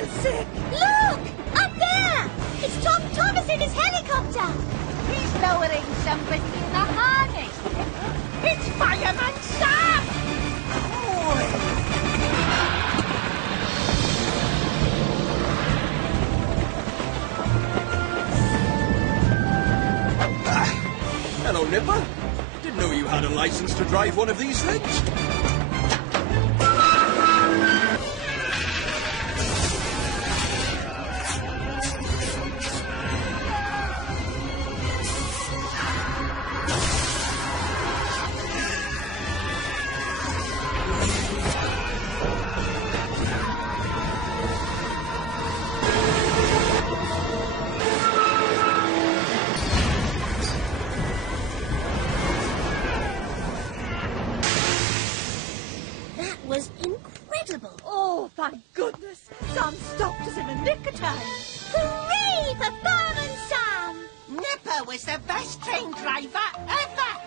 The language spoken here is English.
feel sick. Look! Up there! It's Tom Thomas in his helicopter. He's lowering somebody in a harness. It's Fireman Sam! Hello, Nipper. Didn't know you had a license to drive one of these things. Was incredible. Oh, thank goodness. Sam stopped us in the nick of time. Hooray for Fireman Sam! Nipper was the best train driver ever!